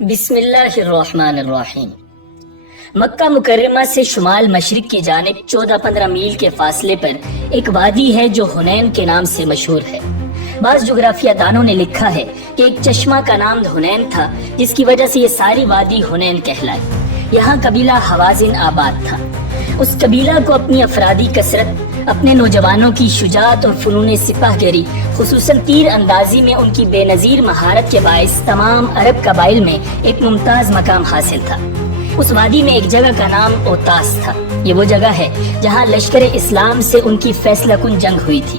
بسم اللہ الرحمن الرحیم۔ مکہ مکرمہ سے شمال مشرق کی جانب 14-15 میل کے فاصلے پر ایک وادی ہے جو حنین کے نام سے مشہور ہے۔ بعض جغرافیہ دانوں نے لکھا ہے کہ ایک چشمہ کا نام حنین تھا، جس کی وجہ سے یہ ساری وادی حنین کہلائی۔ یہاں قبیلہ حوازن آباد تھا۔ اس قبیلہ کو اپنی افرادی کثرت، اپنے نوجوانوں کی شجاعت اور فنون سپاہ گری، خصوصاً تیر اندازی میں ان کی بے نظیر مہارت کے باعث تمام عرب قبائل میں ایک ممتاز مقام حاصل تھا۔ اس وادی میں ایک جگہ کا نام اوتاس تھا۔ یہ وہ جگہ ہے جہاں لشکر اسلام سے ان کی فیصلہ کن جنگ ہوئی تھی۔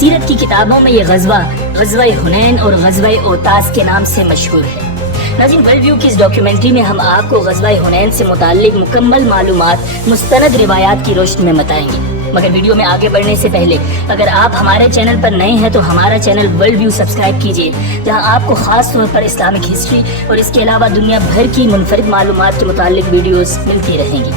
سیرت کی کتابوں میں یہ غزوہ حنین اور غزوہ اوتاس کے نام سے مشہور ہے۔ ناظرین، ورلڈ ویو کی اس ڈاکیومنٹری میں ہم آپ کو غزوہ حنین سے متعلق مکمل معلومات مستند روایات کی روشنی میں بتائیں گے، مگر ویڈیو میں آگے بڑھنے سے پہلے اگر آپ ہمارے چینل پر نئے ہیں تو ہمارا چینل ورلڈ ویو سبسکرائب کیجیے، جہاں آپ کو خاص طور پر اسلامک ہسٹری اور اس کے علاوہ دنیا بھر کی منفرد معلومات کے متعلق ویڈیوز ملتی رہیں گی۔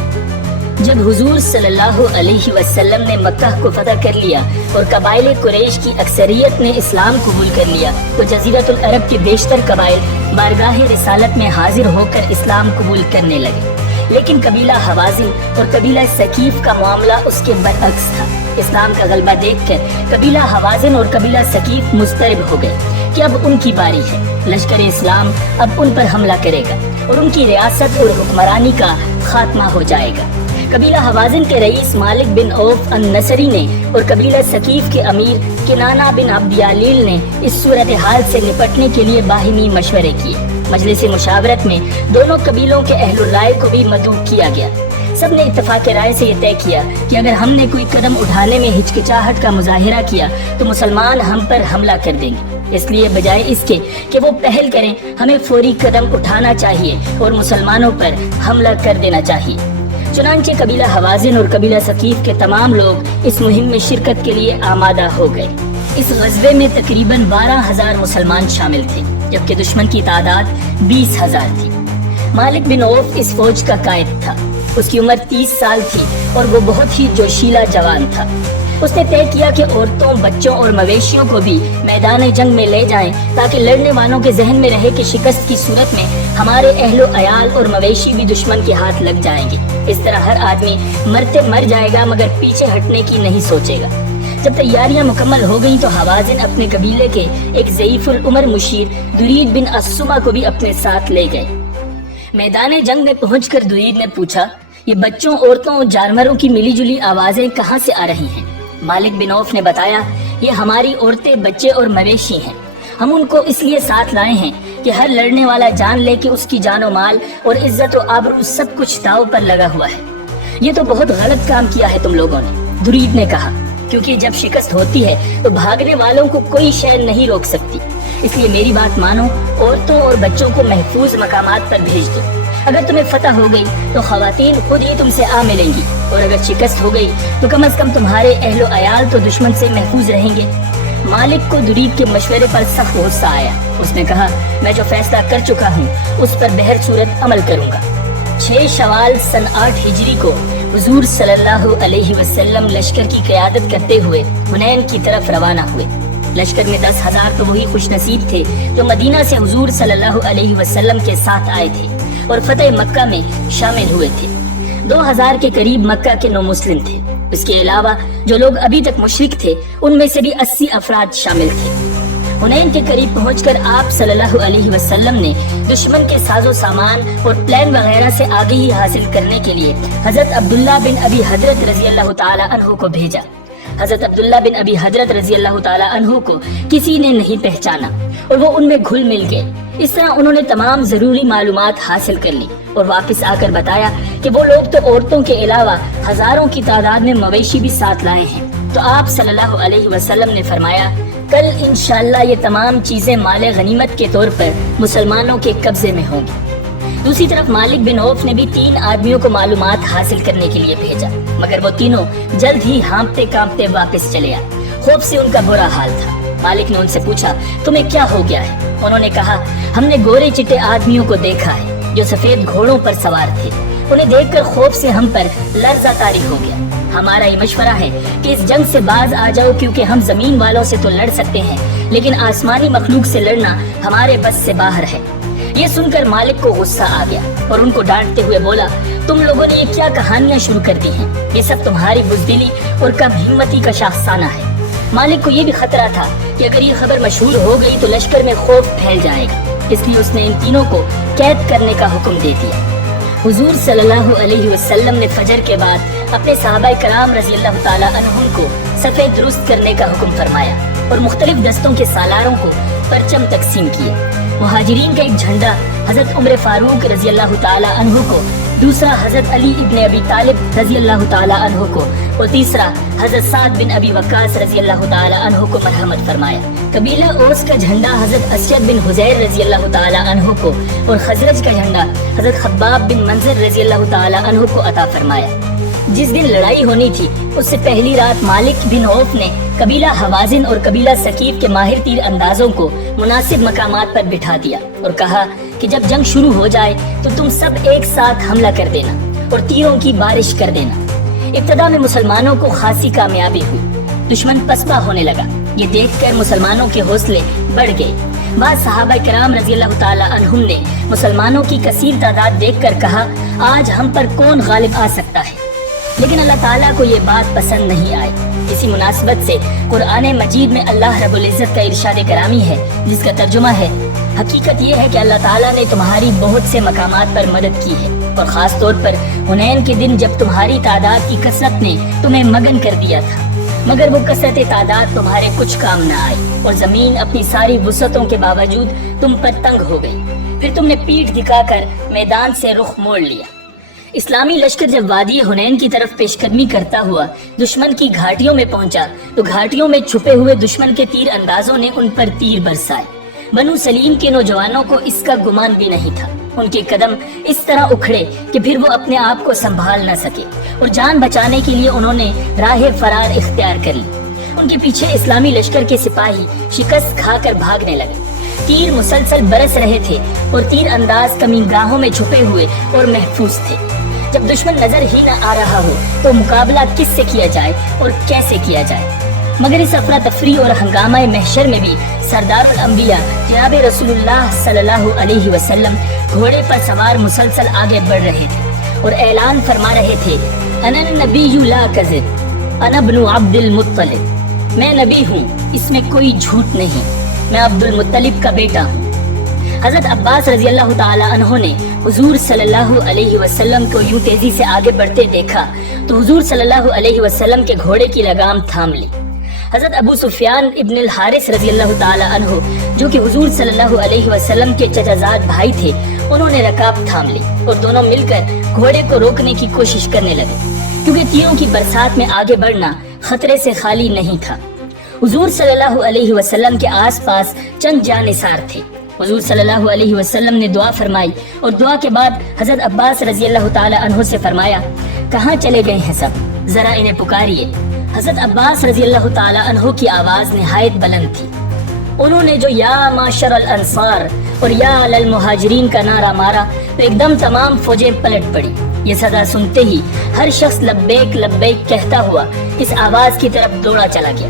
جب حضور صلی اللہ علیہ وسلم نے مکہ کو فتح کر لیا اور قبائل قریش کی اکثریت نے اسلام قبول کر لیا تو جزیرۃ العرب کے بیشتر قبائل بارگاہ رسالت میں حاضر ہو کر اسلام قبول کرنے لگے، لیکن قبیلہ حوازن اور قبیلہ ثقیف کا معاملہ اس کے برعکس تھا۔ اسلام کا غلبہ دیکھ کر قبیلہ حوازن اور قبیلہ ثقیف مضطرب ہو گئے کہ اب ان کی باری ہے، لشکر اسلام اب ان پر حملہ کرے گا اور ان کی ریاست اور حکمرانی کا خاتمہ ہو جائے گا۔ قبیلہ حوازن کے رئیس مالک بن عوف النصری نے اور قبیلہ ثقیف کے امیر کنانہ بن عبد یالیل نے اس صورتحال سے نپٹنے کے لیے باہمی مشورے کیے۔ مجلس مشاورت میں دونوں قبیلوں کے اہل الرائے کو بھی مدعو کیا گیا۔ سب نے اتفاق رائے سے یہ طے کیا کہ اگر ہم نے کوئی قدم اٹھانے میں ہچکچاہٹ کا مظاہرہ کیا تو مسلمان ہم پر حملہ کر دیں گے، اس لیے بجائے اس کے کہ وہ پہل کریں، ہمیں فوری قدم اٹھانا چاہیے اور مسلمانوں پر حملہ کر دینا چاہیے۔ چنانچہ قبیلہ حوازن اور قبیلہ ثقیف کے تمام لوگ اس مہم میں شرکت کے لیے آمادہ ہو گئے۔ اس غزوے میں تقریباً 12,000 مسلمان شامل تھے، جبکہ دشمن کی تعداد 20,000 تھی۔ مالک بن عوف اس فوج کا قائد تھا۔ اس کی عمر 30 سال تھی اور وہ بہت ہی جوشیلا جوان تھا۔ اس نے طے کیا کہ عورتوں، بچوں اور مویشیوں کو بھی میدان جنگ میں لے جائیں تاکہ لڑنے والوں کے ذہن میں رہے کہ شکست کی صورت میں ہمارے اہل و عیال اور مویشی بھی دشمن کے ہاتھ لگ جائیں گے۔ اس طرح ہر آدمی مرتے مر جائے گا مگر پیچھے ہٹنے کی نہیں سوچے گا۔ جب تیاریاں مکمل ہو گئیں تو حوازن اپنے قبیلے کے ایک ضعیف العمر مشیر درید بن الصمہ کو بھی اپنے ساتھ لے گئے۔ میدان جنگ میں پہنچ کر درید نے پوچھا، یہ بچوں، عورتوں اور جانوروں کی ملی جلی آوازیں کہاں سے آ رہی ہیں؟ مالک بن عوف نے بتایا، یہ ہماری عورتیں، بچے اور مویشی ہیں۔ ہم ان کو اس لیے ساتھ لائے ہیں کہ ہر لڑنے والا جان لے کہ اس کی جان و مال اور عزت و آبرو سب کچھ داؤ پر لگا ہوا ہے۔ یہ تو بہت غلط کام کیا ہے تم لوگوں نے، درید نے کہا، کیونکہ جب شکست ہوتی ہے تو بھاگنے والوں کو کوئی شے نہیں روک سکتی۔ اس لیے میری بات مانو، عورتوں اور بچوں کو محفوظ مقامات پر بھیج دو۔ اگر تمہیں فتح ہو گئی تو خواتین خود ہی تم سے آ ملیں گی، اور اگر شکست ہو گئی تو کم از کم تمہارے اہل و عیال تو دشمن سے محفوظ رہیں گے۔ مالک کو درید کے مشورے پر سخت غصہ آیا۔ اس نے کہا، میں جو فیصلہ کر چکا ہوں اس پر بہر صورت عمل کروں گا۔ 6 شوال سن 8 ہجری کو حضور صلی اللہ علیہ وسلم لشکر کی قیادت کرتے ہوئے حنین کی طرف روانہ ہوئے۔ لشکر میں 10,000 تو وہی خوش نصیب تھے جو مدینہ سے حضور صلی اللہ علیہ وسلم کے ساتھ آئے تھے اور فتح مکہ میں شامل ہوئے تھے۔ 2,000 کے قریب مکہ کے نو مسلم تھے۔ اس کے علاوہ جو لوگ ابھی تک مشرک تھے ان میں سے بھی 80 افراد شامل تھے۔ حنین کے قریب پہنچ کر آپ صلی اللہ علیہ وسلم نے دشمن کے ساز و سامان اور پلان وغیرہ سے آگہی حاصل کرنے کے لیے حضرت عبداللہ بن ابی حضرت رضی اللہ تعالی عنہ کو بھیجا۔ حضرت عبداللہ بن ابی حضرت رضی اللہ تعالی عنہ کو کسی نے نہیں پہچانا اور وہ ان میں گھل مل گئے۔ اس طرح انہوں نے تمام ضروری معلومات حاصل کر لی اور واپس آ کر بتایا کہ وہ لوگ تو عورتوں کے علاوہ ہزاروں کی تعداد میں مویشی بھی ساتھ لائے ہیں۔ تو آپ صلی اللہ علیہ وسلم نے فرمایا، کل انشاءاللہ یہ تمام چیزیں مال غنیمت کے طور پر مسلمانوں کے قبضے میں ہوں گی۔ دوسری طرف مالک بن عوف نے بھی 3 آدمیوں کو معلومات حاصل کرنے کے لیے بھیجا، مگر وہ تینوں جلد ہی ہانپتے کانپتے واپس چلے آئے۔ خوف سے ان کا برا حال تھا۔ مالک نے ان سے پوچھا، تمہیں کیا ہو گیا ہے؟ انہوں نے کہا، ہم نے گورے چٹے آدمیوں کو دیکھا ہے جو سفید گھوڑوں پر سوار تھے۔ انہیں دیکھ کر خوف سے ہم پر لرزہ طاری ہو گیا۔ ہمارا یہ مشورہ ہے کہ اس جنگ سے باز آ جاؤ، کیونکہ ہم زمین والوں سے تو لڑ سکتے ہیں لیکن آسمانی مخلوق سے لڑنا ہمارے بس سے باہر ہے۔ یہ سن کر مالک کو غصہ آ گیا اور ان کو ڈانٹتے ہوئے بولا، تم لوگوں نے یہ کیا کہانیاں شروع کر دی ہیں؟ یہ سب تمہاری بزدلی اور کم ہمتی کا شاخسانہ ہے۔ مالک کو یہ بھی خطرہ تھا کہ اگر یہ خبر مشہور ہو گئی تو لشکر میں خوف پھیل جائے گا، اس لیے اس نے ان تینوں کو قید کرنے کا حکم دے دیا۔ حضور صلی اللہ علیہ وسلم نے فجر کے بعد اپنے صحابہ کرام رضی اللہ تعالیٰ عنہم کو صفیں درست کرنے کا حکم فرمایا اور مختلف دستوں کے سالاروں کو پرچم تقسیم کیے۔ مہاجرین کا ایک جھنڈا حضرت عمر فاروق رضی اللہ تعالیٰ عنہ کو، دوسرا حضرت علی ابن ابی طالب رضی اللہ تعالیٰ عنہ کو اور تیسرا حضرت سعد بن ابی وقاص رضی اللہ تعالیٰ عنہ کو مرحمت فرمایا۔ قبیلہ اوس کا جھنڈا حضرت اسید بن حذیر رضی اللہ تعالیٰ عنہ کو اور خزرج کا جھنڈا حضرت خباب بن منظر رضی اللہ تعالیٰ عنہ کو عطا فرمایا۔ جس دن لڑائی ہونی تھی اس سے پہلی رات مالک بن عوف نے قبیلہ حوازن اور قبیلہ ثقیف کے ماہر تیر اندازوں کو مناسب مقامات پر بٹھا دیا اور کہا کہ جب جنگ شروع ہو جائے تو تم سب ایک ساتھ حملہ کر دینا اور تیروں کی بارش کر دینا۔ ابتدا میں مسلمانوں کو خاصی کامیابی ہوئی، دشمن پسپا ہونے لگا۔ یہ دیکھ کر مسلمانوں کے حوصلے بڑھ گئے۔ بعض صحابہ کرام رضی اللہ تعالیٰ عنہم نے مسلمانوں کی کثیر تعداد دیکھ کر کہا، آج ہم پر کون غالب آ سکتا ہے؟ لیکن اللہ تعالیٰ کو یہ بات پسند نہیں آئی۔ اسی مناسبت سے قرآن مجید میں اللہ رب العزت کا ارشاد کرامی ہے جس کا ترجمہ ہے، حقیقت یہ ہے کہ اللہ تعالیٰ نے تمہاری بہت سے مقامات پر مدد کی ہے اور خاص طور پر حنین کے دن جب تمہاری تعداد کی کثرت نے تمہیں مگن کر دیا تھا، مگر وہ کثرت تعداد تمہارے کچھ کام نہ آئی اور زمین اپنی ساری وسعتوں کے باوجود تم پر تنگ ہو گئی۔ پھر تم نے پیٹھ دکھا کر میدان سے رخ موڑ لیا۔ اسلامی لشکر جب وادی حنین کی طرف پیش قدمی کرتا ہوا دشمن کی گھاٹیوں میں پہنچا تو گھاٹیوں میں چھپے ہوئے دشمن کے تیر اندازوں نے ان پر تیر برسائے۔ بنو سلیم کے نوجوانوں کو اس کا گمان بھی نہیں تھا۔ ان کے قدم اس طرح اکھڑے کہ پھر وہ اپنے آپ کو سنبھال نہ سکے اور جان بچانے کے لیے انہوں نے راہ فرار اختیار کر لی۔ ان کے پیچھے اسلامی لشکر کے سپاہی شکست کھا کر بھاگنے لگے۔ تیر مسلسل برس رہے تھے اور تیر انداز کمینگاہوں میں چھپے ہوئے اور محفوظ تھے۔ جب دشمن نظر ہی نہ آ رہا ہو تو مقابلہ کس سے کیا جائے اور کیسے کیا جائے؟ مگر اس افراتفری اور ہنگامہ محشر میں بھی سردار الانبیاء جناب رسول اللہ صلی اللہ علیہ وسلم گھوڑے پر سوار مسلسل آگے بڑھ رہے تھے اور اعلان فرما رہے تھے، انا النبی لا کذب انا ابن عبد المطلب، میں نبی ہوں، اس میں کوئی جھوٹ نہیں، میں عبد المطلب کا بیٹا ہوں۔ حضرت عباس رضی اللہ تعالیٰ عنہ نے حضور صلی اللہ علیہ وسلم کو یوں تیزی سے آگے بڑھتے دیکھا تو حضور صلی اللہ علیہ وسلم کے گھوڑے کی لگام تھام لی۔ حضرت ابو سفیان ابن الحارث رضی اللہ تعالیٰ عنہ جو کہ حضور صلی اللہ علیہ وسلم کے چچا زاد بھائی تھے، انہوں نے رکاب تھام لی اور دونوں مل کر گھوڑے کو روکنے کی کوشش کرنے لگے، کیونکہ تیروں کی برسات میں آگے بڑھنا خطرے سے خالی نہیں تھا۔ حضور صلی اللہ علیہ وسلم کے آس پاس چند جانثار تھے۔ حضور صلی اللہ علیہ وسلم نے دعا فرمائی اور دعا کے بعد حضرت عباس رضی اللہ تعالی عنہ سے فرمایا، کہاں چلے گئے ہیں سب؟ ذرا انہیں پکاریے۔ حضرت عباس رضی اللہ تعالی عنہ کی آواز نہایت بلند تھی۔ انہوں نے جو یا معشر الانصار اور یا علی المہاجرین کا نعرہ مارا تو ایک دم تمام فوجیں پلٹ پڑی۔ یہ صدا سنتے ہی ہر شخص لبیک لبیک کہتا ہوا اس آواز کی طرف دوڑا چلا گیا۔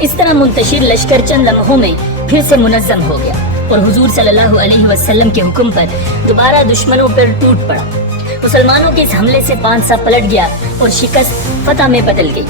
اس طرح منتشر لشکر چند لمحوں میں پھر سے منظم ہو گیا اور حضور صلی اللہ علیہ وسلم کے حکم پر دوبارہ دشمنوں پر ٹوٹ پڑا۔ مسلمانوں کے اس حملے سے پانسا پلٹ گیا اور شکست فتح میں بدل گئی۔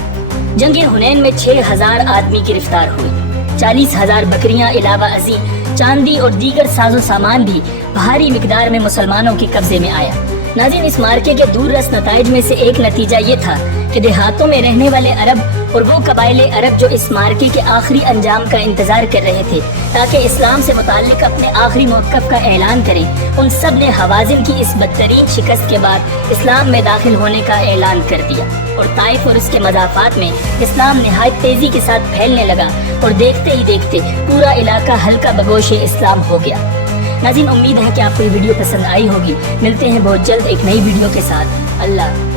جنگ حنین میں 6000 آدمی گرفتار ہوئے، 40,000 بکریاں علاوہ ازیں چاندی اور دیگر ساز و سامان بھی بھاری مقدار میں مسلمانوں کے قبضے میں آیا۔ ناظرین، اس مارکے کے دور رس نتائج میں سے ایک نتیجہ یہ تھا کہ دیہاتوں میں رہنے والے عرب اور وہ قبائل عرب جو اس مارکے کے آخری انجام کا انتظار کر رہے تھے تاکہ اسلام سے متعلق اپنے آخری موقف کا اعلان کریں، ان سب نے حوازن کی اس بدترین شکست کے بعد اسلام میں داخل ہونے کا اعلان کر دیا اور طائف اور اس کے مضافات میں اسلام نہایت تیزی کے ساتھ پھیلنے لگا اور دیکھتے ہی دیکھتے پورا علاقہ ہلکا بگوش اسلام ہو گیا۔ ناظرین، امید ہے کہ آپ کو یہ ویڈیو پسند آئی ہوگی۔ ملتے ہیں بہت جلد ایک نئی ویڈیو کے ساتھ۔ اللہ